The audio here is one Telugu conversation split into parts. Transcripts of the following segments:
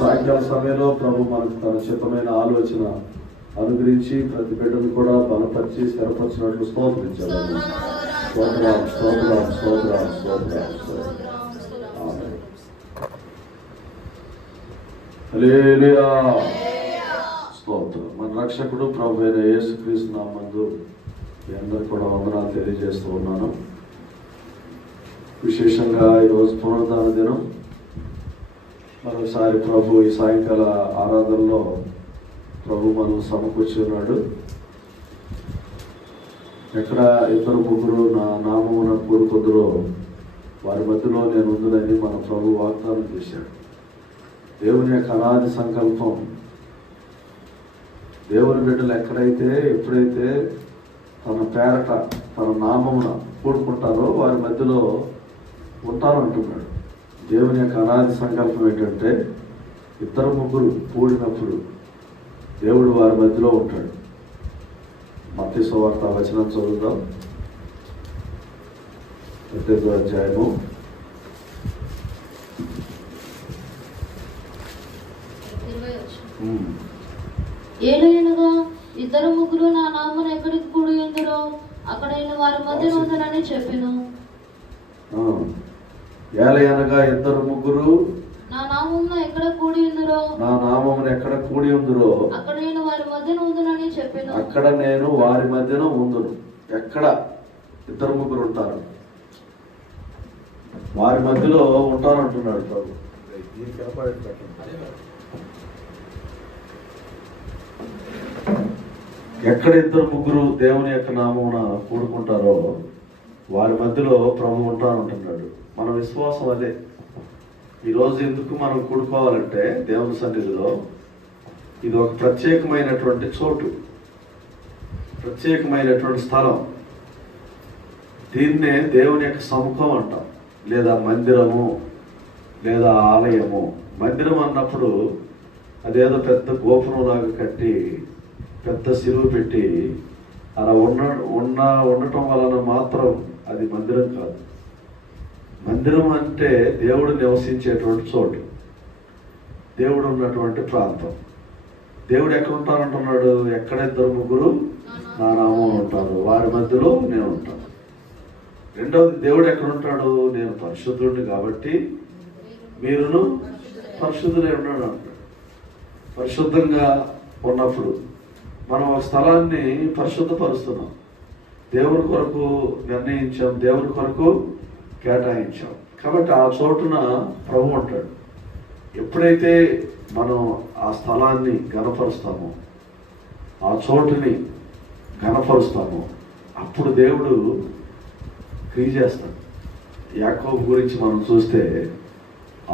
సాయంకాల సమయంలో ప్రభు మనకు తన చిత్తమైన ఆలోచన అనుగ్రహించి ప్రతి బిడ్డను కూడా బలపరిచి స్థిరపరిచినట్లు స్తోత్రించాలి. స్తోత్రం. మన రక్షకుడు ప్రభు అయిన యేసుక్రీస్తు నామమున మీ అందరూ కూడా వందనాలు తెలియజేస్తూ ఉన్నాను. విశేషంగా ఈరోజు పునరుద్ధాన దినం. మరోసారి ప్రభు ఈ సాయంకాల ఆరాధనలో ప్రభు మనం సమకూర్చి ఉన్నాడు. ఎక్కడ ఇద్దరు ముగ్గురు నా నామమున కూడుకొందురో వారి మధ్యలో నేను ఉందని మన ప్రభు వాగ్దానం చేశాడు. దేవుని యొక్క అనాది సంకల్పం, దేవుని బిడ్డలు ఎక్కడైతే ఎప్పుడైతే తన పేరట తన నామమున కూడుకుంటారో వారి మధ్యలో ఉంటానంటున్నాడు. దేవుని యొక్క అనాది సంకల్పం ఏంటంటే ఇద్దరు ముగ్గురు కూడినప్పుడు దేవుడు వారి మధ్యలో ఉంటాడు. మత్తయి సువార్త వచనం చదువుదాం. 8వ అధ్యాయము 20. ఏలయనగా ఇద్దరు ముగ్గురు నా నామమున ఎక్కడికి కూడి ఉందరో అక్కడ నేను వారి మధ్య ఉందనని చెప్పెను. ఏలయనగా ఇద్దరు ముగ్గురు నా నామమున ఎక్కడ కూడి ఉందరో ఎక్కడ కూడి ఉందరో అక్కడ నేను వారి మధ్యన ఉందనని చెప్పెను. అక్కడ నేను వారి మధ్యన ఉందును. ఎక్కడ ఇద్దరు ముగ్గురు ఉంటారు వారి మధ్యలో ఉంటానంటున్నాడు ప్రభు. ఎక్కడ ఇద్దరు ముగ్గురు దేవుని యొక్క నామమున కూడుకుంటారో వారి మధ్యలో ప్రభు ఉంటానంటున్నాడు. మన విశ్వాసం అదే. ఈరోజు ఎందుకు మనం కూడుకోవాలంటే దేవుని సన్నిధిలో ఇది ఒక ప్రత్యేకమైనటువంటి చోటు, ప్రత్యేకమైనటువంటి స్థలం. దీన్నే దేవుని యొక్క సముఖం అంటాం, లేదా మందిరము, లేదా ఆలయము. మందిరం అన్నప్పుడు అదేదో పెద్ద గోపురంలాగా కట్టి పెద్ద సిలువ పెట్టి అలా ఉండటం వలన మాత్రం అది మందిరం కాదు. మందిరం అంటే దేవుడు నివసించేటువంటి చోటు, దేవుడు ఉన్నటువంటి ప్రాంతం. దేవుడు ఎక్కడ ఉంటానంటున్నాడు? ఎక్కడ ఇద్దరు ముగ్గురు నా నామమున ఉంటారు వారి మధ్యలో నేను ఉంటాను. రెండవది, దేవుడు ఎక్కడ ఉంటాడు? నేను పరిశుద్ధుడిని కాబట్టి మీరును పరిశుద్ధులై ఉన్నాడు అంటాడు. పరిశుద్ధంగా ఉన్నప్పుడు మనం ఒక స్థలాన్ని పరిశుద్ధపరుస్తున్నాం, దేవుని కొరకు నిర్ణయించాం, దేవుని కొరకు కేటాయించాం. కాబట్టి ఆ చోటున ప్రభు ఉంటాడు. ఎప్పుడైతే మనం ఆ స్థలాన్ని ఘనపరుస్తామో, ఆ చోటుని ఘనపరుస్తామో, అప్పుడు దేవుడు క్రియ చేస్తాడు. యాకోబు గురించి మనం చూస్తే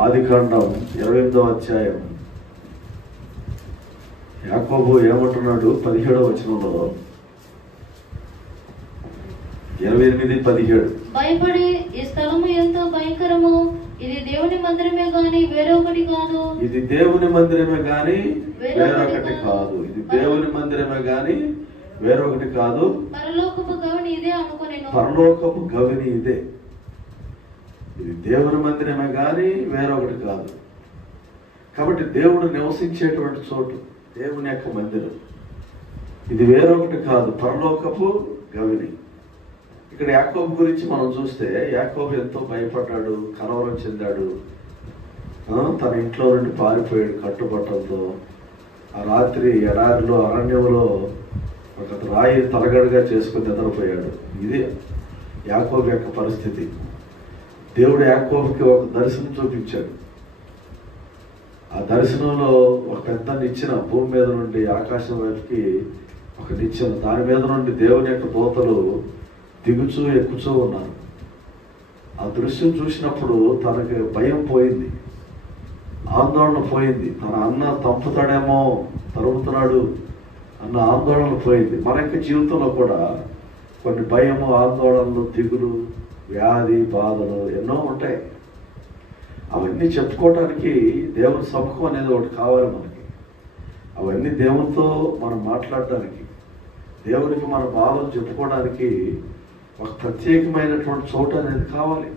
ఆదికాండం 28వ అధ్యాయం యాకోబు ఏమంటున్నాడు? 17వ వచనంలో 28-17 భయపడి ఈ స్థలము ఎంతో భయంకరము, ఇది దేవుని మందిరమే గాని వేరొకటి కాదు. ఇది దేవుని మందిరమే గాని వేరొకటి కాదు. ఇది దేవుని మందిరమే గాని వేరొకటి కాదు. పరలోకపు గవిని ఇదే అనుకొనెను. పరలోకపు గవిని ఇదే. ఇది దేవుని మందిరమే గాని వేరొకటి కాదు. కాబట్టి దేవుడు నివసించేటువంటి చోటు దేవుని యొక్క మందిరం. ఇది వేరొకటి కాదు, పరలోకపు గవిని. ఇక్కడ యాకోబు గురించి మనం చూస్తే యాకోబు ఎంతో భయపడ్డాడు, కలవరం చెందాడు. తన ఇంట్లో నుండి పారిపోయాడు కట్టుబట్టలతో. ఆ రాత్రి ఎడారిలో అరణ్యంలో ఒక రాయి తలగడగా చేసుకుని నిద్రపోయాడు. ఇది యాకోబు యొక్క పరిస్థితి. దేవుడు యాకోబుకి ఒక దర్శనం చూపించాడు. ఆ దర్శనంలో ఒక పెద్ద నిచ్చెన భూమి మీద నుండి ఆకాశం వైపుకి ఒక నిచ్చెన, దాని మీద నుండి దేవుని యొక్క దూతలు దిగుచూ ఎక్కుచూ ఉన్నారు. ఆ దృశ్యం చూసినప్పుడు తనకి భయం పోయింది, ఆందోళన పోయింది. తన అన్న తంపుతాడేమో, తరుముతున్నాడు అన్న ఆందోళన పోయింది. మన యొక్క జీవితంలో కూడా కొన్ని భయము, ఆందోళనలు, దిగులు, వ్యాధి, బాధలు ఎన్నో ఉంటాయి. అవన్నీ చెప్పుకోవటానికి దేవుని సముఖం అనేది ఒకటి కావాలి మనకి. అవన్నీ దేవునితో మనం మాట్లాడడానికి, దేవునికి మన బాధలు చెప్పుకోవడానికి ఒక ప్రత్యేకమైనటువంటి చోటు అనేది కావాలి.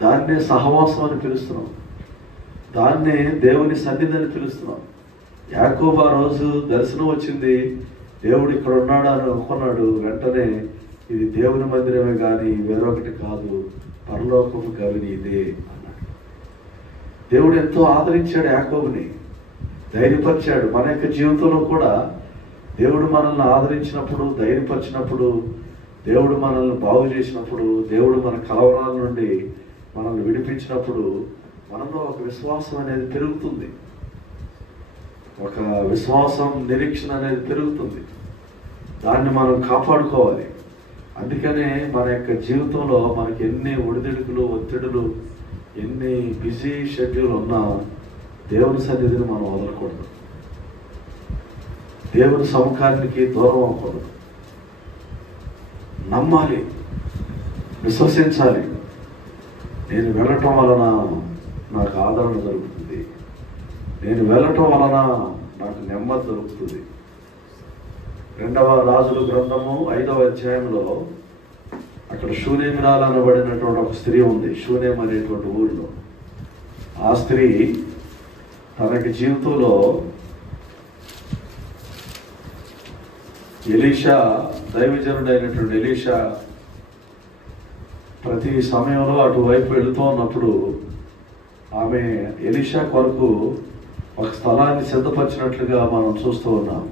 దాన్నే సహవాసం అని పిలుస్తున్నాం, దాన్నే దేవుని సన్నిధి అని పిలుస్తున్నాం. యాకోబు ఆ రోజు దర్శనం వచ్చింది, దేవుడు ఇక్కడ ఉన్నాడు అని అనుకున్నాడు. వెంటనే ఇది దేవుని మందిరమే కానీ వేరొకటి కాదు, పరలోకపు గవిని ఇదే అన్నాడు. దేవుడు ఎంతో ఆదరించాడు యాకోబుని, ధైర్యపరిచాడు. మన యొక్క జీవితంలో కూడా దేవుడు మనల్ని ఆదరించినప్పుడు, ధైర్యపరిచినప్పుడు, దేవుడు మనల్ని బాగు చేసినప్పుడు, దేవుడు మన కలవరాల నుండి మనల్ని విడిపించినప్పుడు మనలో ఒక విశ్వాసం అనేది పెరుగుతుంది, ఒక విశ్వాసం, నిరీక్షణ అనేది పెరుగుతుంది. దాన్ని మనం కాపాడుకోవాలి. అందుకనే మన యొక్క జీవితంలో మనకి ఎన్ని ఒడిదుడుకులు, ఒత్తిడులు, ఎన్ని బిజీ షెడ్యూల్ ఉన్నా దేవుని సన్నిధిని మనం వదలకూడదు, దేవుని సముఖానికి దూరం అవ్వకూడదు. నమ్మాలి, విశ్వసించాలి. నేను వెళ్ళటం వలన నాకు ఆదరణ దొరుకుతుంది, నేను వెళ్ళటం వలన నాకు నెమ్మది దొరుకుతుంది. 2వ రాజుల గ్రంథము 5వ అధ్యాయంలో అక్కడ షూనేమిరాలు అనబడినటువంటి ఒక స్త్రీ ఉంది, షూనేం అనేటువంటి ఊరిలో. ఆ స్త్రీ తనకి జీవితంలో ఎలీషా, దైవజనుడైనటువంటి ఎలీషా ప్రతి సమయంలో అటువైపు వెళుతూ ఉన్నప్పుడు ఆమె ఎలీషా కొరకు ఒక స్థలాన్ని సిద్ధపరిచినట్లుగా మనం చూస్తూ ఉన్నాం.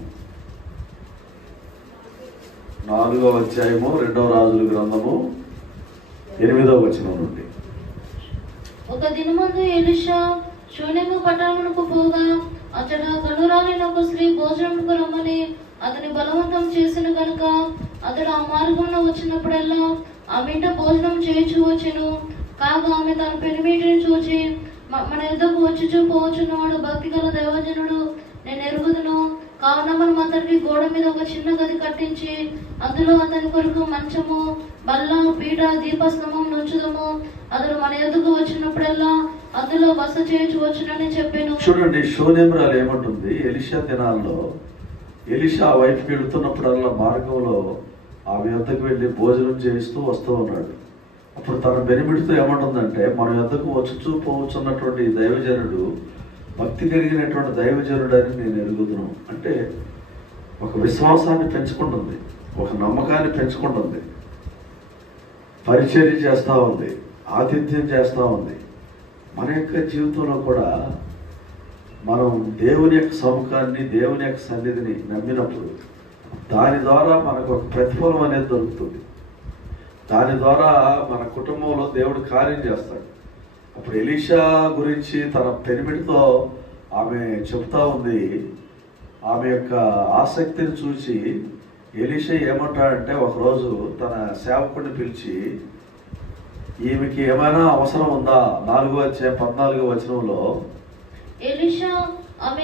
4వ అధ్యాయము 2వ రాజుల గ్రంథము 8వ వచనం నుండి. ఒక దినమందు ఎలీషా షూనేము పట్టణమునకు పోగా అతడు కనురాలిన ఒక స్త్రీ భోజనముకు రమ్మని అతని బలవంతం చేసిన కనుక అతడు ఆ మార్గంలో వచ్చినప్పుడల్లా ఆమె ఇంట భోజనం చేయించు వచ్చెను. కాగా ఆమె తన పెనిమిటిని చూచి, మన యుద్ధకు వచ్చి పోవచ్చున్నవాడు భక్తి గల దైవజనుడు, నేను ఎరుగుదును. కావున మనం అతనికి గోడ మీద ఒక చిన్న గది కట్టించి అందులో అతని కొరకు మంచము, బల్ల, పీట, దీపస్తంభం నుంచుదము. అతడు మన యుద్ధకు వచ్చినప్పుడల్లా అందులో బస చేయించు వచ్చునని చెప్పాను. చూడండి, షూనేమిరాలు ఏమంటుంది, ఎలీషా దినాల్లో ఎలీషా వైపుకి వెళుతున్నప్పుడల్లా మార్గంలో ఆమె యొద్దకు వెళ్ళి భోజనం చేయిస్తూ వస్తూ ఉన్నాడు. అప్పుడు తన బెనిమిడితో ఏమంటుందంటే, మన యొద్దకు వచ్చుచూ పోవచ్చున్నటువంటి దైవజనుడు భక్తి కలిగినటువంటి దైవజనుడు అని నేను ఎరుగుదును. అంటే ఒక విశ్వాసాన్ని పెంచుకుంటుంది, ఒక నమ్మకాన్ని పెంచుకుంటుంది, పరిచర్య చేస్తూ ఉంది, ఆతిథ్యం చేస్తూ ఉంది. మన యొక్క జీవితంలో కూడా మనం దేవుని యొక్క సముఖాన్ని, దేవుని యొక్క సన్నిధిని నమ్మినప్పుడు దాని ద్వారా మనకు ఒక ప్రతిఫలం అనేది దొరుకుతుంది. దాని ద్వారా మన కుటుంబంలో దేవుడు కార్యం చేస్తాడు. అప్పుడు ఎలీషా గురించి తన పెనిమిటితో ఆమె చెప్తా ఉంది. ఆమె యొక్క ఆసక్తిని చూసి ఎలీషా ఏమంటాడంటే, ఒకరోజు తన సేవకుడిని పిలిచి, ఈమెకి ఏమైనా అవసరం ఉందా? 4వ అధ్యాయం 14వ వచనంలో ఎలీషా ఆమె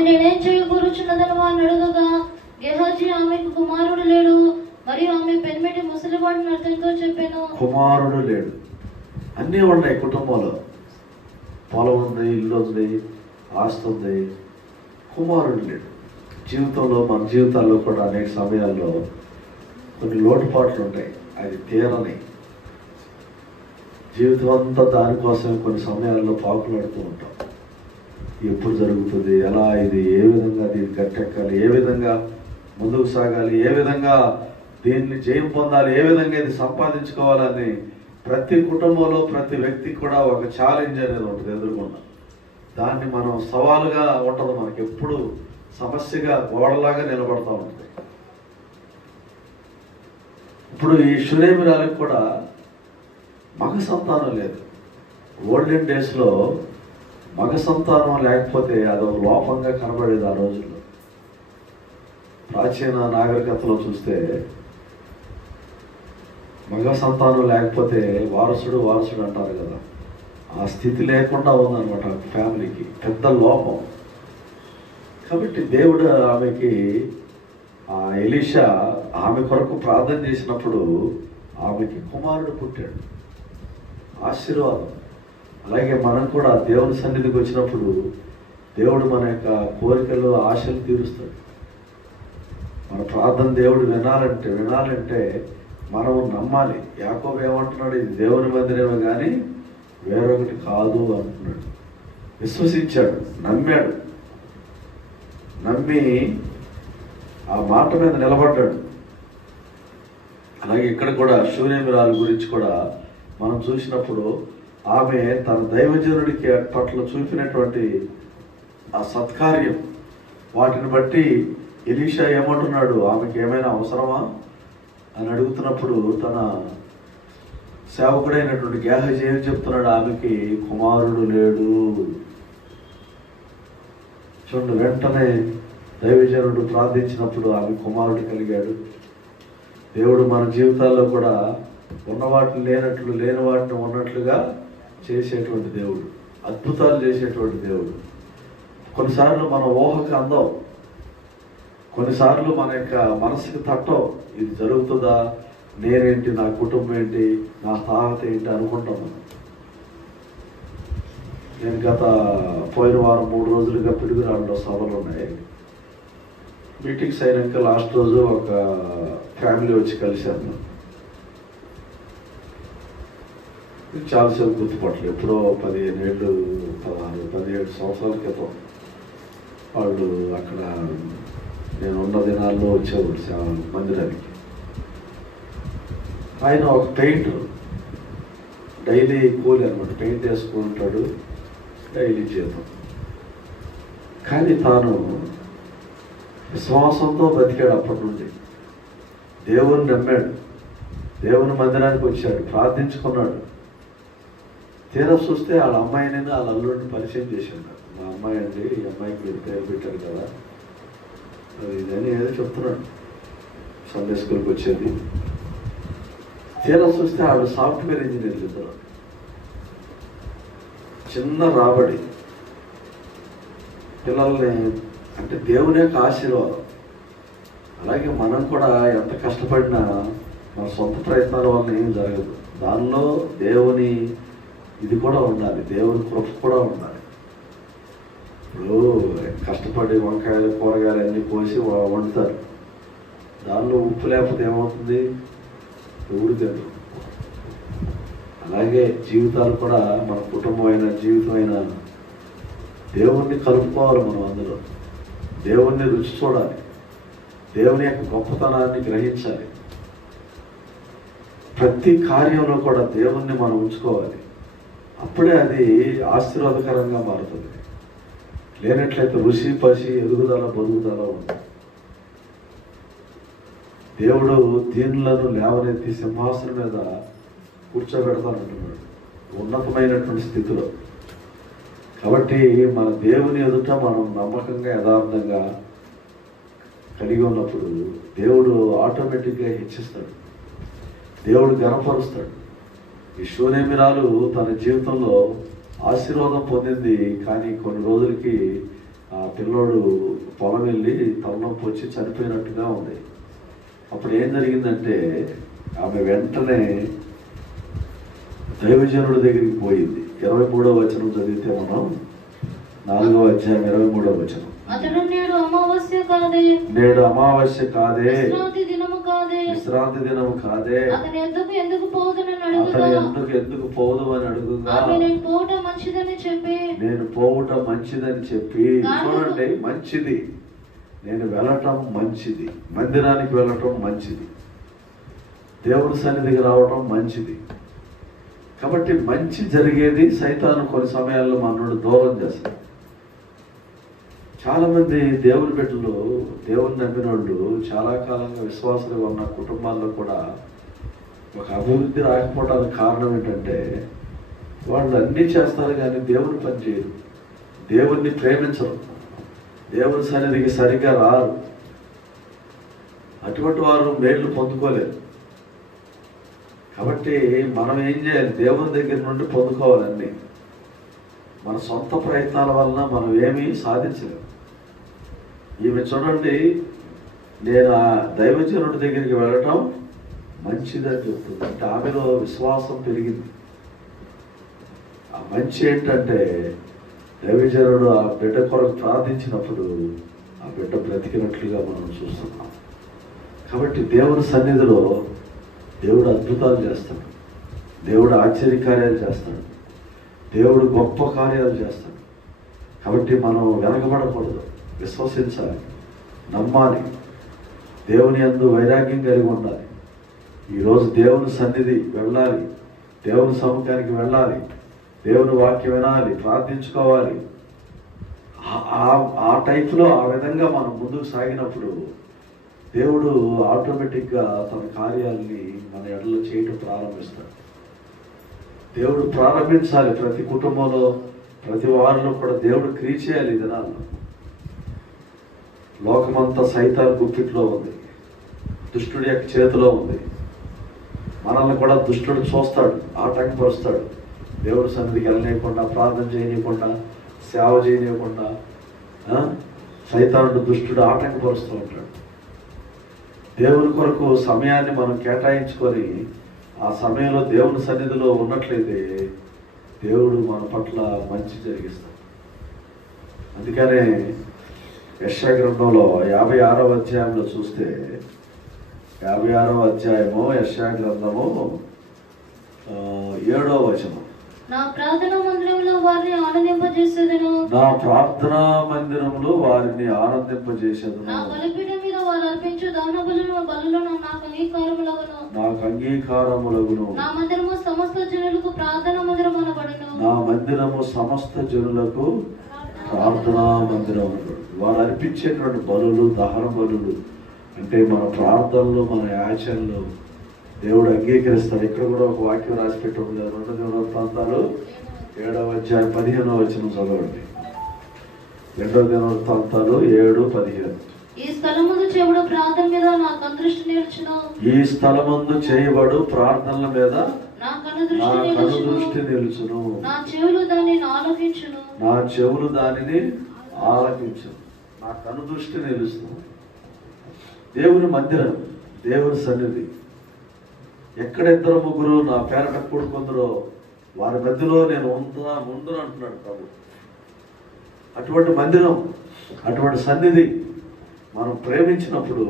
నేనేం చేయకూరుచున్నదని వారిని అడుగగా, గెహాజీ ఆమెకు కుమారుడు లేడు, మరియు ఆమె పెనిమిటి ముసలివాడిని అతనితో చెప్పాను. కుమారుడు లేడు, అన్నీ ఉన్నాయి కుటుంబంలో, పొలం ఉంది, ఇల్లు ఉంది, ఆస్తి ఉంది, కుమారుడు లేడు. జీవితంలో, మన జీవితాల్లో కూడా అనేక సమయాల్లో కొన్ని లోటుపాట్లు ఉంటాయి, అది తీరని. జీవితం అంతా దానికోసం కొన్ని సమయాల్లో పాకులాడుతూ ఉంటాం. ఎప్పుడు జరుగుతుంది, ఎలా, ఇది ఏ విధంగా దీన్ని గట్టెక్కాలి, ఏ విధంగా ముందుకు సాగాలి, ఏ విధంగా దీన్ని జయం పొందాలి, ఏ విధంగా ఇది సంపాదించుకోవాలని ప్రతి కుటుంబంలో ప్రతి వ్యక్తికి కూడా ఒక ఛాలెంజ్ అనేది ఉంటుంది ఎదుర్కొన్నా. దాన్ని మనం సవాలుగా ఉంటుంది, మనకి ఎప్పుడు సమస్యగా గోడలాగా నిలబడతా ఉంటుంది. ఇప్పుడు ఈ షూనేమిరాలకు కూడా మగ సంతానం లేదు. ఓల్డెన్ డేస్లో మగ సంతానం లేకపోతే అదొక లోపంగా కనబడేది ఆ రోజుల్లో. ప్రాచీన నాగరికతలో చూస్తే మగ సంతానం లేకపోతే వారసుడు అంటారు కదా, ఆ స్థితి లేకుండా ఉందన్నమాట ఫ్యామిలీకి, పెద్ద లోపం. కాబట్టి దేవుడు ఆమెకి, ఆ ఎలీషా ఆమె కొరకు ప్రార్థన చేసినప్పుడు ఆమెకి కుమారుడు పుట్టాడు. ఆశీర్వాదం. అలాగే మనం కూడా దేవుని సన్నిధికి వచ్చినప్పుడు దేవుడు మన యొక్క కోరికలు, ఆశలు తీరుస్తాడు. మన ప్రార్థన దేవుడు వినాలంటే మనం నమ్మాలి. యాకోబు ఏమంటున్నాడు? ఇది దేవుని మందిరమే కానీ వేరొకటి కాదు అంటున్నాడు. విశ్వసించాడు, నమ్మాడు, నమ్మి ఆ మాట మీద నిలబడ్డాడు. అలాగే ఇక్కడ కూడా శూనేమిరాలు గురించి కూడా మనం చూసినప్పుడు ఆమె తన దైవజనుడికి పట్ల చూపినటువంటి ఆ సత్కార్యం, వాటిని బట్టి ఎలీషా ఏమంటున్నాడు? ఆమెకి ఏమైనా అవసరమా అని అడుగుతున్నప్పుడు తన సేవకుడైనటువంటి గేహజీ ఏం చెప్తున్నాడు? ఆమెకి కుమారుడు లేడు. చూడండి, వెంటనే దైవజనుడు ప్రార్థించినప్పుడు ఆమె కుమారుడు కలిగాడు. దేవుడు మన జీవితాల్లో కూడా ఉన్న వాటిని లేనట్లు, లేని వాటిని ఉన్నట్లుగా చేసేటువంటి దేవుడు, అద్భుతాలు చేసేటువంటి దేవుడు. కొన్నిసార్లు మన ఊహకు అందం, కొన్నిసార్లు మన యొక్క మనసుకి తట్టం. ఇది జరుగుతుందా, నేనేంటి, నా కుటుంబం ఏంటి, నా తాహత ఏంటి అనుకుంటాం మనం. నేను పోయిన వారం 3 రోజులుగా పిడుగురాళ్ళలో సభలు ఉన్నాయి. మీటింగ్స్ అయినాక లాస్ట్ రోజు ఒక ఫ్యామిలీ వచ్చి కలిశాను. చాలాసేపు గుర్తుపట్టలేదు. ఎప్పుడో 15 ఏళ్ళు, 16, 17 సంవత్సరాల క్రితం వాళ్ళు అక్కడ నేను ఉన్న దినాల్లో వచ్చేవాడు మందిరానికి. ఆయన ఒక పెయింటర్, డైలీ కూలి అనమాట, పెయింట్ వేసుకుంటాడు, డైలీ జీతం. కానీ తాను విశ్వాసంతో బతికాడు. అప్పటి నుండి దేవుని నమ్మాడు, దేవుని మందిరానికి వచ్చాడు, ప్రార్థించుకున్నాడు. తీరా చూస్తే వాళ్ళ అమ్మాయిని వాళ్ళ అల్లుడిని పరిచయం చేశాడు. మా అమ్మాయి అండి, ఈ అమ్మాయికి మీరు పేరు పెట్టారు కదా, అది ఇదని ఏదో చెప్తున్నాడు. సండే స్కూల్కి వచ్చేది. తీరా చూస్తే వాళ్ళు సాఫ్ట్వేర్ ఇంజనీర్లు ఇద్దరు. చిన్న రాబడి, పిల్లల్ని అంటే దేవుని యొక్క ఆశీర్వాదం. అలాగే మనం కూడా ఎంత కష్టపడినా మన సొంత ప్రయత్నాల వల్ల ఏం జరగదు. దానిలో దేవుని ఇది కూడా ఉండాలి, దేవుని కృప కూడా ఉండాలి. ఇప్పుడు కష్టపడి వంకాయలు, కూరగాయలు అన్నీ కోసి వండుతారు. దానిలో ఉప్పు లేకపోతే ఏమవుతుంది? ఉడికారు. అలాగే జీవితాలు కూడా, మన కుటుంబమైన జీవితమైన దేవుణ్ణి కలుపుకోవాలి. మనం అందులో దేవుణ్ణి రుచి చూడాలి, దేవుని యొక్క గొప్పతనాన్ని గ్రహించాలి. ప్రతి కార్యంలో కూడా దేవుణ్ణి మనం ఉంచుకోవాలి. అప్పుడే అది ఆశీర్వాదకరంగా మారుతుంది. లేనట్లయితే రుచి పసి, ఎదుగుదల బతుకుదల ఉంటుంది. దేవుడు దీనులను లేవనెత్తి సింహాసనం మీద కూర్చోబెడతానంటున్నాడు, ఉన్నతమైనటువంటి స్థితిలో. కాబట్టి మన దేవుని ఎదుట మనం నమ్మకంగా, యథార్థంగా కలిగి ఉన్నప్పుడు దేవుడు ఆటోమేటిక్గా హెచ్చిస్తాడు, దేవుడు గణపరుస్తాడు. ఈ శూనేమిరాలు తన జీవితంలో ఆశీర్వాదం పొందింది. కానీ కొన్ని రోజులకి ఆ పిల్లోడు పొలం వెళ్ళి తలనొప్పి వచ్చి చనిపోయినట్టుగా ఉంది. అప్పుడు ఏం జరిగిందంటే ఆమె వెంటనే దైవజనుడి దగ్గరికి పోయింది. 23వ వచనం చదివితే మనం 4వ అధ్యాయం 23వ వచనం. అతడు నేడు అమావాస్య కాదే, విశ్రాంతి దినము కాదే, అతని ఎందుకు పోదు అని అడుగుగా నేను పోవుట మంచిదని చెప్పి చూడండి, మంచిది, నేను వెళ్ళటం మంచిది, మందిరానికి వెళ్ళటం మంచిది, దేవుడి సన్నిధికి రావటం మంచిది. కాబట్టి మంచి జరిగేది సైతాను కొన్ని సమయాల్లో మనల్ని దూరం చేస్తాడు. చాలామంది దేవుని బిడ్డలు, దేవుని నమ్మిన వాళ్ళు చాలా కాలంగా విశ్వాసాలుగా ఉన్న కుటుంబాల్లో కూడా ఒక అభివృద్ధి రాకపోవడానికి కారణం ఏంటంటే వాళ్ళు అన్నీ చేస్తారు కానీ దేవుని పని చేయరు, దేవుణ్ణి ప్రేమించరు, దేవుని సన్నిధికి సరిగ్గా రారు. అటువంటి వారు మేళ్ళు పొందుకోలేరు. కాబట్టి మనం ఏం చేయాలి? దేవుని దగ్గర నుండి పొందుకోవాలన్నీ. మన సొంత ప్రయత్నాల వలన మనం ఏమీ సాధించలేము. ఈమె చూడండి, నేను ఆ దైవజనుడి దగ్గరికి వెళ్ళటం మంచిదని చెప్తుంది. అంటే ఆమెలో విశ్వాసం పెరిగింది. ఆ మంచి ఏంటంటే దైవజనుడు ఆ బిడ్డ కొరకు ప్రార్థించినప్పుడు ఆ బిడ్డ బ్రతికినట్లుగా మనం చూస్తున్నాం. కాబట్టి దేవుని సన్నిధిలో దేవుడు అద్భుతాలు చేస్తాడు, దేవుడు ఆశ్చర్యకార్యాలు చేస్తాడు, దేవుడు గొప్ప కార్యాలు చేస్తాడు. కాబట్టి మనం వెనకబడకూడదు, విశ్వసించాలి, నమ్మాలి, దేవుని యందు వైరాగ్యం కలిగి ఉండాలి. ఈరోజు దేవుని సన్నిధి వెళ్ళాలి, దేవుని సముఖానికి వెళ్ళాలి, దేవుని వాక్యం వినాలి, ప్రార్థించుకోవాలి. ఆ టైప్లో ఆ విధంగా మనం ముందుకు సాగినప్పుడు దేవుడు ఆటోమేటిక్గా తన కార్యాలని మన ఎడలో చేయటం ప్రారంభిస్తాడు. దేవుడు ప్రారంభించాలి. ప్రతి కుటుంబంలో, ప్రతి వారిలో కూడా దేవుడు క్రియ చేయాలి. ఈ దినాల్లో లోకమంతా సైతాన్ గుప్పిట్లో ఉంది, దుష్టుడి యొక్క చేతిలో ఉంది. మనల్ని కూడా దుష్టుడు చూస్తాడు, ఆటంకపరుస్తాడు. దేవుడి సన్నిధికి వెళ్ళనీయకుండా, ప్రార్థన చేయనీయకుండా, సేవ చేయనీయకుండా సైతానుడు దుష్టుడు ఆటంకపరుస్తూ ఉంటాడు. దేవుని కొరకు సమయాన్ని మనం కేటాయించుకొని ఆ సమయంలో దేవుని సన్నిధిలో ఉన్నట్లయితే దేవుడు మన పట్ల మంచి జరిగిస్తాడు. అందుకనే యెషయా గ్రంథంలో 56వ అధ్యాయంలో చూస్తే 56వ అధ్యాయము యెషయా గ్రంథము 7వ వచనం. నా ప్రార్థనా మందిరంలో వారిని ఆనందింపజేసేదను, నా ప్రార్థనా మందిరంలో వారిని ఆనందింపజేసేదను. నా బలిపీఠం మీద వారు అర్పించు దహన బలులను నాకు అంగీకారములగును, నాకు అంగీకారములగును. నా మందిరము సమస్త జనులకు ప్రార్థనా మందిరం అనబడును, నా మందిరము సమస్త జనులకు ప్రార్థనా మందిరం అనబడును. వారు అర్పించేటువంటి బలులు, దహన బలులు అంటే మన ప్రార్థనలు, మన యాచనలు దేవుడు అంగీకరిస్తాడు. ఇక్కడ కూడా ఒక వాక్యం రాసి పెట్టి ఉంది, 2 దినవృత్తాంతాలు 7వ అధ్యాయం 15వ వచనం చదవండి. 2 దినవృత్తాంతాలు 7:15. ఈ స్థలమందు చేయబడు ప్రార్థన మీద నా కనుదృష్టి నిలుచును, ఈ స్థలమందు చేయబడు ప్రార్థనల మీద నా నా కనుదృష్టి నిలుచును, నా చెవులు దానిని ఆలకించును, నా చెవులు దానిని ఆలకించును, నా కనుదృష్టి నిలుచును. దేవుని మందిరం, దేవుని సన్నిధి. ఎక్కడ 2-3 నా పేరట కూడుకుందరో వారి మధ్యలో నేను ముందు అంటున్నాడు ప్రభు. అటువంటి మందిరం, అటువంటి సన్నిధి మనం ప్రేమించినప్పుడు,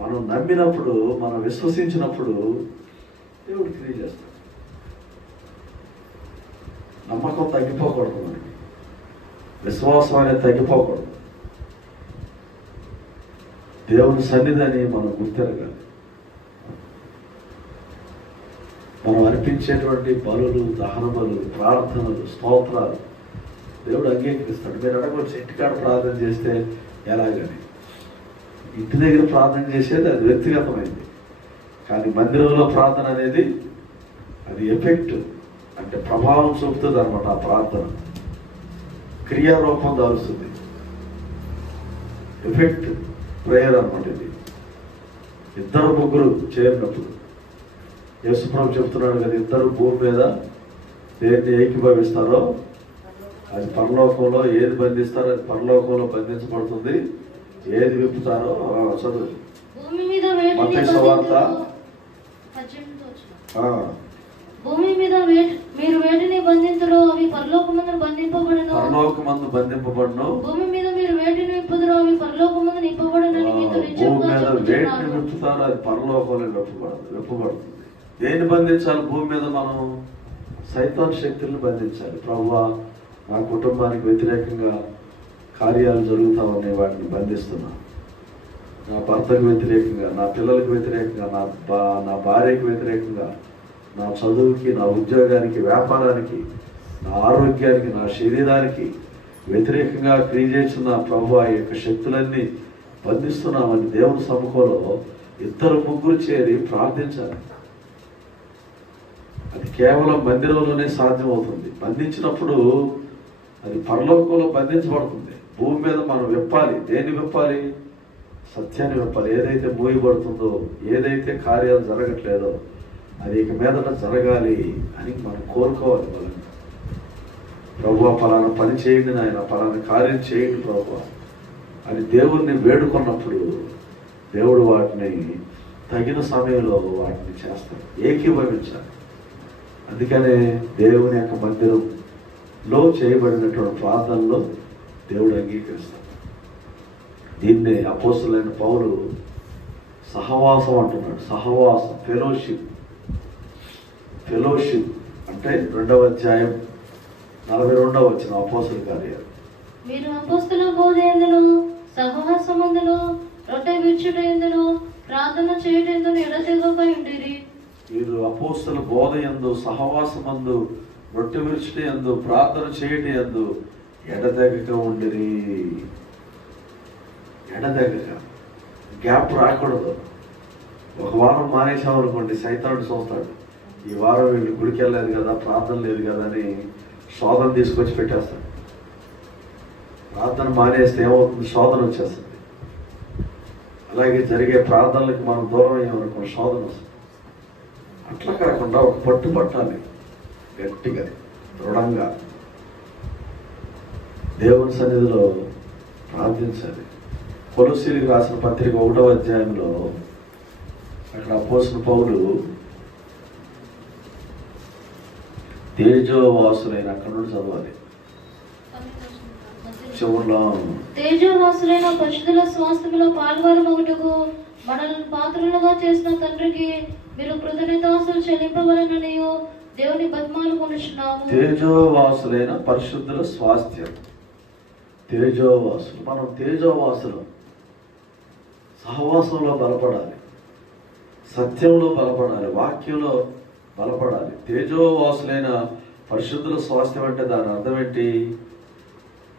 మనం నమ్మినప్పుడు, మనం విశ్వసించినప్పుడు దేవుడు క్రియ చేస్తాడు. నమ్మకం తగ్గిపోకూడదు, మనకి విశ్వాసం అనేది తగ్గిపోకూడదు. దేవుని సన్నిధి అని మనం గుర్తెరగాలి. మనం అర్పించేటువంటి బలులు, దహన బలులు, ప్రార్థనలు, స్తోత్రాలు దేవుడు అంగీకరిస్తాడు. మీరు అడగవచ్చు, ఇంటికాడ ప్రార్థన చేస్తే ఎలాగని. ఇంటి దగ్గర ప్రార్థన చేసేది అది వ్యక్తిగతమైంది, కానీ మందిరంలో ప్రార్థన అనేది అది ఎఫెక్ట్ అంటే ప్రభావం చూపుతుంది అనమాట. ఆ ప్రార్థన క్రియారూపం దాల్స్తుంది, ఎఫెక్ట్ ప్రేయర్ అనమాట. ఇది 2-3 చేరినప్పుడు యేసుప్రభు చెప్తున్నాడు కదా, 2 భూమి మీద దేన్ని ఏకీభవిస్తారో అది పరలోకంలో, ఏది బంధిస్తారో అది పరలోకంలో బంధించబడుతుంది, ఏది విప్పుతారో చదువు. మత్తయి సువార్త భూమి మీద మీరు వేటిని బంధింతురో అవి పరలోకమందు బంధింపబడును, పరలోకమందు బంధింపబడును. భూమి మీద మీరు వేటిని విప్పుదురో అవి పరలోకమందు నింపబడునని మీతో నిశ్చయముగా చెప్పుచున్నాను. వేటిని విప్పుతారో అది పరలోకంలో విప్పబడుతుంది. దేన్ని బంధించాలి? భూమి మీద మనం సైతాన్ శక్తులను బంధించాలి. ప్రభువా, నా కుటుంబానికి వ్యతిరేకంగా కార్యాలు జరుగుతా ఉన్నాయి, వాటిని బంధిస్తున్నా. నా భర్తకు వ్యతిరేకంగా, నా పిల్లలకు వ్యతిరేకంగా, నా భార్యకు వ్యతిరేకంగా, నా చదువుకి, నా ఉద్యోగానికి, వ్యాపారానికి, నా ఆరోగ్యానికి, నా శరీరానికి వ్యతిరేకంగా క్రియ చేస్తున్న ప్రభు ఆ యొక్క శక్తులన్నీ బంధిస్తున్నామని దేవుని సముఖంలో 2-3 చేరి ప్రార్థించాలి. అది కేవలం మందిరంలోనే సాధ్యమవుతుంది. బంధించినప్పుడు అది పరలోకంలో బంధించబడుతుంది. భూమి మీద మనం విప్పాలి. దేన్ని విప్పాలి? సత్యాన్ని విప్పాలి. ఏదైతే మూయబడుతుందో, ఏదైతే కార్యాలు జరగట్లేదో అది ఇక మీదట జరగాలి అని మనం కోరుకోవాలి. బలంగా ప్రభువా, ఫలానా పని చేయండి నాయన, ఫలానా కార్యం చేయండి ప్రభువా అని దేవుణ్ణి వేడుకున్నప్పుడు దేవుడు వాటిని తగిన సమయంలో వాటిని చేస్తాడు. ఏకీభవించాలి. అందుకనే దేవుని యొక్క మందిరంలో చేయబడినటువంటి ప్రార్థనలో దేవుడు అంగీకరిస్తాడు. దీన్నే అపోస్తలుడైన పౌలు సహవాసం అంటున్నాడు. సహవాసం, ఫెలోషిప్. ఫెలోషిప్ అంటే 2వ అధ్యాయం 42వ వచనం అపోస్తలుల కార్యాలు. మీరు అపోస్తల బోధ యందును సహవాసమందును రొట్టె విరుచుట యందును ప్రార్థన చేయుట యందును ఎడతెగక ఉండిరి. వీరు అపోస్తల బోధ యందు సహవాసమందు రొట్టె విరుచుట యందు ప్రార్థన చేయుట యందు ఎడతెగక ఉండిరి. ఎడతెగక, గ్యాప్ రాకూడదు. ఒక వారం మానేసామనుకోండి, సైతానుడు చూస్తాడు. ఈ వారం వీళ్ళు గుడికి వెళ్ళలేదు కదా, ప్రార్థన లేదు కదా అని శోధన తీసుకొచ్చి పెట్టేస్తాడు. ప్రార్థన మానేస్తే ఏమవుతుంది? శోధన వచ్చేస్తుంది. అలాగే జరిగే ప్రార్థనలకు మనం దూరం అయ్యామనుకో శోధన వస్తుంది. అట్లా కాకుండా ఒక పట్టు పట్టాలి, గట్టిగా దృఢంగా దేవుని సన్నిధిలో ప్రార్థించాలి. కొలొస్సీయులకు రాసిన పత్రిక 1వ అధ్యాయంలో అక్కడ అపోస్తలుడు పౌలు తేజోవాసులైన, అక్కడ నుండి చదవాలి చివరిలో, తేజోవాసులైన పరిశుద్ధుల స్వాస్థ్యములో పాల్గొనమగుటకు మనల్ని పాత్రలుగా చేసిన తండ్రికి మీరు కృతజ్ఞతాస్తులు చెల్లింపవలెనని దేవుని బతిమాలుకొనుచున్నాము. తేజోవాసులైన పరిశుద్ధుల స్వాస్థ్యం. తేజోవాసులు, మనం తేజోవాసులు. సహవాసంలో బలపడాలి, సత్యంలో బలపడాలి, వాక్యంలో బలపడాలి. తేజోవాసులైన పరిశుద్ధుల స్వాస్థ్యం అంటే దాని అర్థం ఏంటి?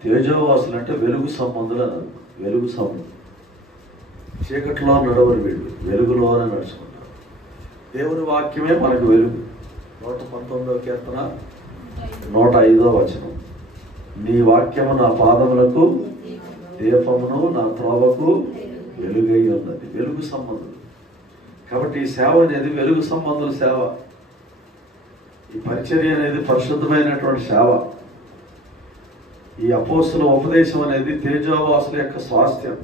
తేజోవాసులు అంటే వెలుగు సంబంధులు అన్నారు. వెలుగు సంబంధం. చీకట్లో నడవరు వీళ్ళు, వెలుగులోనే నడుచుకుంటారు. దేవుని వాక్యమే మనకు వెలుగు. 119వ కీర్తన 105వ వచనం, నీ వాక్యము నా పాదములకు దీపమును నా త్రోవకు వెలుగై ఉన్నది. వెలుగు సంబంధులు. కాబట్టి ఈ సేవ అనేది వెలుగు సంబంధుల సేవ. ఈ పరిచర్య అనేది పరిశుద్ధమైనటువంటి సేవ. ఈ అపోస్తల ఉపదేశం అనేది తేజోవాసుల యొక్క స్వాస్థ్యం.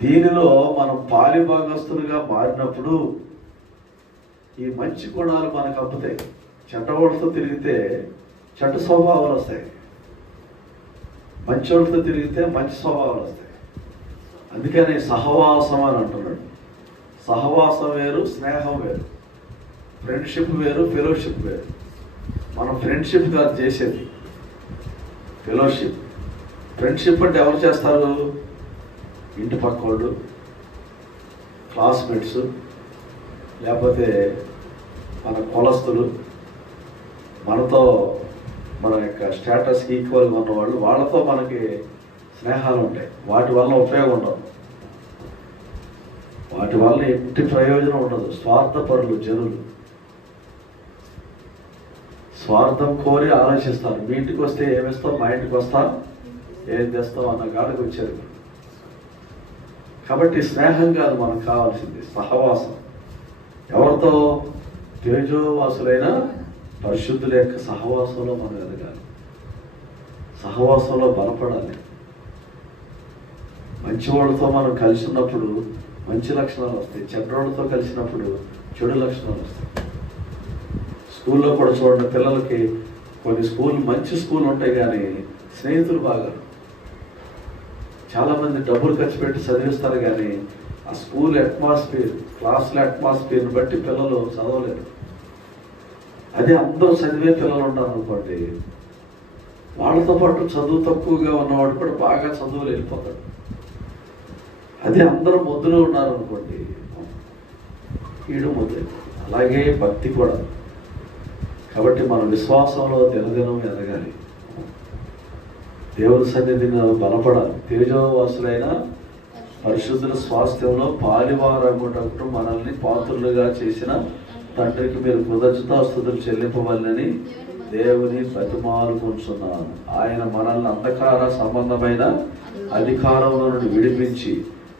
దీనిలో మనం పాలిభాగస్తులుగా మారినప్పుడు ఈ మంచి గుణాలు మనకు అప్పుతాయి. చెడ్డవాళ్ళతో తిరిగితే చెడ్డ స్వభావాలు వస్తాయి, మంచోళ్ళతో తిరిగితే మంచి స్వభావాలు వస్తాయి. అందుకని సహవాసం అని అంటున్నాడు. సహవాసం వేరు, స్నేహం వేరు. ఫ్రెండ్షిప్ వేరు, ఫెలోషిప్ వేరు. మనం ఫ్రెండ్షిప్ కాదు చేసేది, ఫెలోషిప్. ఫ్రెండ్షిప్ అంటే ఎవరు చేస్తారు? ఇంటి పక్క వాళ్ళు, క్లాస్మేట్స్, లేకపోతే మన కులస్తులు, మనతో మన యొక్క స్టేటస్కి ఈక్వల్గా ఉన్నవాళ్ళు, వాళ్ళతో మనకి స్నేహాలు ఉంటాయి. వాటి వల్ల ఉపయోగం ఉండదు, వాటి వల్ల ఎట్టి ప్రయోజనం ఉండదు. స్వార్థపరులు జనులు, స్వార్థం కోరి ఆలోచిస్తారు. మీ ఇంటికి వస్తే ఏమిస్తావు, మా ఇంటికి వస్తా ఏం తెస్తావు అన్న గాడికి వచ్చారు. కాబట్టి స్నేహం కాదు మనకు కావాల్సింది, సహవాసం. ఎవరితో? తేజోవాసులైన పరిశుద్ధుల యొక్క సహవాసంలో మనం ఎదగాలి, సహవాసంలో బలపడాలి. మంచి వాళ్ళతో మనం కలిసి ఉన్నప్పుడు మంచి లక్షణాలు వస్తాయి, చెడ్డవాళ్ళతో కలిసినప్పుడు చెడు లక్షణాలు వస్తాయి. స్కూల్లో కూడా చూడండి, పిల్లలకి కొన్ని మంచి స్కూల్ ఉంటాయి కానీ స్నేహితులు బాగా. చాలామంది డబ్బులు ఖర్చు పెట్టి చదివిస్తారు కానీ ఆ స్కూల్ అట్మాస్ఫియర్, క్లాసుల అట్మాస్ఫియర్ని బట్టి పిల్లలు చదవలేరు. అదే అందరూ చదివే పిల్లలు ఉంటారు అనుకోండి, వాళ్ళతో పాటు చదువు తక్కువగా ఉన్నవాడు కూడా బాగా చదువులు వెళ్ళిపోతాడు. అదే అందరూ మొద్దులో ఉన్నారు అనుకోండి, ఈడు మొద్దు. అలాగే భక్తి కూడా. కాబట్టి మన విశ్వాసంలో దినదినం ఎదగాలి, దేవుని సన్నిధిని బలపడాలి. తేజోవాసులైన పరిశుద్ధుల స్వాస్థ్యంలో పాలివారగుటకు మనల్ని పాత్రులుగా చేసిన తండ్రికి మీరు కృతజ్ఞతాస్తుతులు చెల్లింపవలెనని దేవుని బతిమాలుకొనుచున్నాను. ఆయన మనల్ని అంధకార సంబంధమైన అధికారంలో నుండి విడిపించి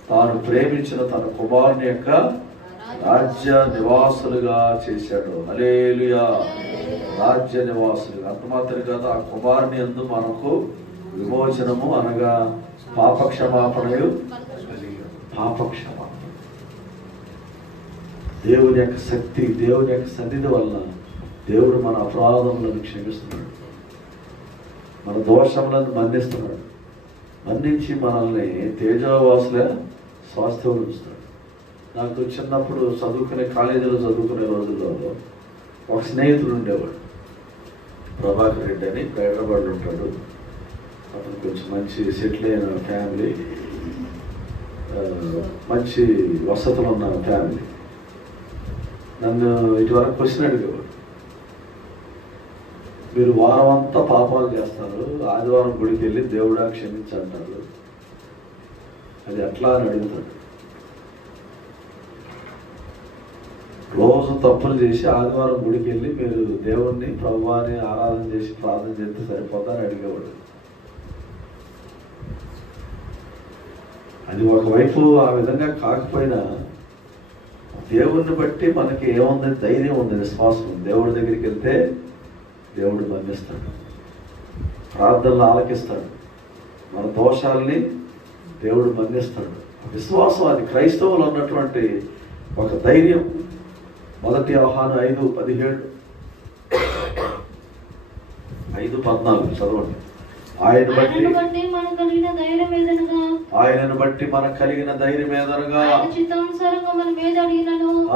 తాను ప్రేమించిన తన కుమారుని యొక్క రాజ్య నివాసులుగా చేశాడు. హల్లెలూయా. రాజ్య నివాసులుగా. అంత మాత్రం కాదు, ఆ కుమారుని యందు మనకు విమోచనము అనగా పాపక్షమాపణయు. పాపక్షమాపణ దేవుని యొక్క శక్తి, దేవుని యొక్క సన్నిధి వల్ల దేవుడు మన అపరాధములను క్షమిస్తున్నాడు, మన దోషములను మన్నిస్తున్నాడు. మన్నించి మనల్ని తేజోవాసుల స్వాస్థ్యం ఉంచుతాడు. నాకు చిన్నప్పుడు కాలేజీలో చదువుకునే రోజుల్లో ఒక స్నేహితుడు ఉండేవాడు, ప్రభాకర్ రెడ్డి అని, హైదరాబాద్లో ఉంటాడు. అతను కొంచెం మంచి సెటిల్ అయిన ఫ్యామిలీ, మంచి వసతులు ఉన్న ఫ్యామిలీ. నన్ను ఇటువరకు క్వశ్చన్ అడిగేవాడు, మీరు వారం అంతా పాపాలు చేస్తారు, ఆదివారం గుడికి వెళ్ళి దేవుడా క్షమించంటారు, అది ఎట్లా అని అడుగుతాడు. రోజు తప్పులు చేసి ఆదివారం గుడికి వెళ్ళి మీరు దేవుణ్ణి ప్రభువాన్ని ఆరాధన చేసి ప్రార్థన చేస్తే సరిపోతారని అడిగేవాడు. అది ఒకవైపు ఆ విధంగా కాకపోయినా దేవుణ్ణి బట్టి మనకి ఏముంది, ధైర్యం ఉంది, విశ్వాసం ఉంది. దేవుడి దగ్గరికి వెళ్తే దేవుడు మన్నిస్తాడు, ప్రార్థనలు ఆలకిస్తాడు, మన దోషాల్ని దేవుడు మన్నిస్తాడు. విశ్వాసం అది క్రైస్తవులు ఉన్నటువంటి ఒక ధైర్యం. 1 యోహాను 5:17, 5:14 చదవండి. ఆయనను బట్టి మనకు కలిగిన ధైర్యం ఏదనగా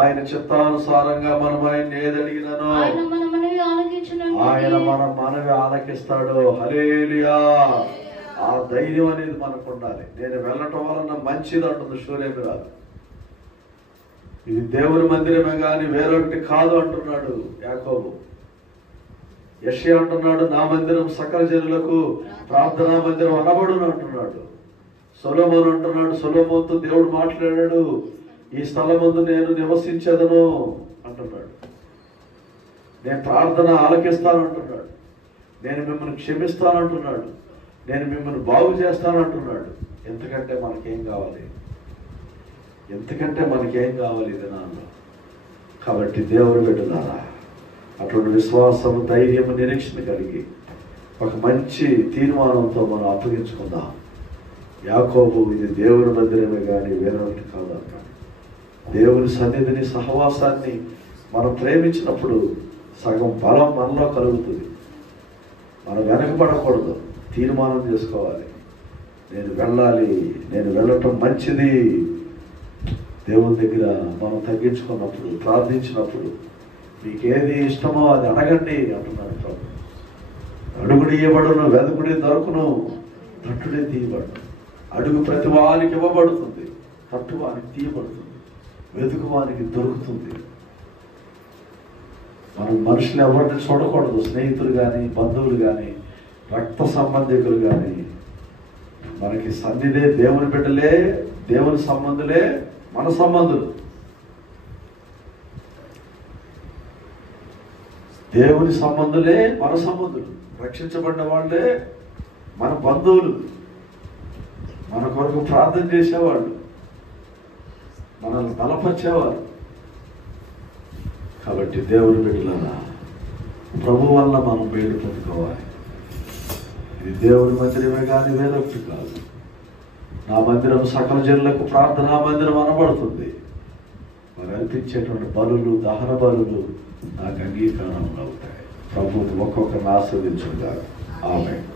ఆయన చిత్తానుసారంగా మనం ఆయన ఏదడిగినను ఆయన మన మనవి ఆలకిస్తాడు. హల్లెలూయా. ఆ ధైర్యం అనేది మనకు ఉండాలి. నేను వెళ్ళటం వలన మంచిది అంటుంది సూర్యమిరాలు. ఇది దేవుని మందిరమే కానీ వేరొకటి కాదు అంటున్నాడు యాకోబు. యెషయా అంటున్నాడు, నా మందిరం సకల జనులకు ప్రార్థనా మందిరం అనబడును అంటున్నాడు. సొలొమోను అంటున్నాడు, సొలొమోనుతో దేవుడు మాట్లాడాడు, ఈ స్థలమందు నేను నివసించదను అంటున్నాడు. నేను ప్రార్థన ఆలకిస్తాను అంటున్నాడు. నేను మిమ్మల్ని క్షమిస్తాను అంటున్నాడు. నేను మిమ్మల్ని బాగు చేస్తాను అంటున్నాడు. ఎంతకంటే మనకేం కావాలి? ఎంతకంటే మనకేం కావాలి ఇది నాన్న? కాబట్టి దేవుడు బిడ్డలారా, అటువంటి విశ్వాసము, ధైర్యము, నిరీక్షణ కలిగి ఒక మంచి తీర్మానంతో మనం అప్పగించుకుందాం. యాకోబు ఇది దేవుని మందిరమే కానీ వేరొకటి కాదు అన్నాడు. దేవుని సన్నిధిని, సహవాసాన్ని మనం ప్రేమించినప్పుడు సగం బలం మనలో కలుగుతుంది. మనం వెనకబడకూడదు, తీర్మానం చేసుకోవాలి. నేను వెళ్ళాలి, నేను వెళ్ళటం మంచిది. దేవుని దగ్గర మనం తగ్గించుకున్నప్పుడు, ప్రార్థించినప్పుడు మీకేది ఇష్టమో అది అడగండి అంటున్నాడు ప్రభు. అడుగుడి ఇవ్వబడును, వెదకుడి దొరకును, తట్టుడే తీయబడును. అడుగు ప్రతి వానికి ఇవ్వబడుతుంది, తట్టు వానికి తీయబడుతుంది, వెతుకు వానికి దొరుకుతుంది. మనం మనుషులు ఎవరిని చూడకూడదు. స్నేహితులు కానీ, బంధువులు కానీ, రక్త సంబంధికులు కానీ, మనకి సన్నిధే దేవుని బిడ్డలే, దేవుని సంబంధులే మన సంబంధులు. దేవుని సంబంధులే మన సంబంధులు. రక్షించబడిన వాళ్ళే మన బంధువులు, మన కొరకు ప్రార్థన చేసేవాళ్ళు, మనల్ని బలపరిచేవారు. కాబట్టి దేవుని బిడ్డలారా, ప్రభు వల్ల మనం మేలు పొందుకోవాలి. ఇది దేవుని మందిరమే కానీ వేరొకటి కాదు. నా మందిరం సకల జనులకు ప్రార్థనా మందిరం అనబడుతుంది. మరి అర్పించేటువంటి బలులు, దహన బలులు నాకు అంగీకారం అవుతాయి. ప్రభు ఒక్కొక్కరిని ఆస్వాదించుగా. ఆమేన్.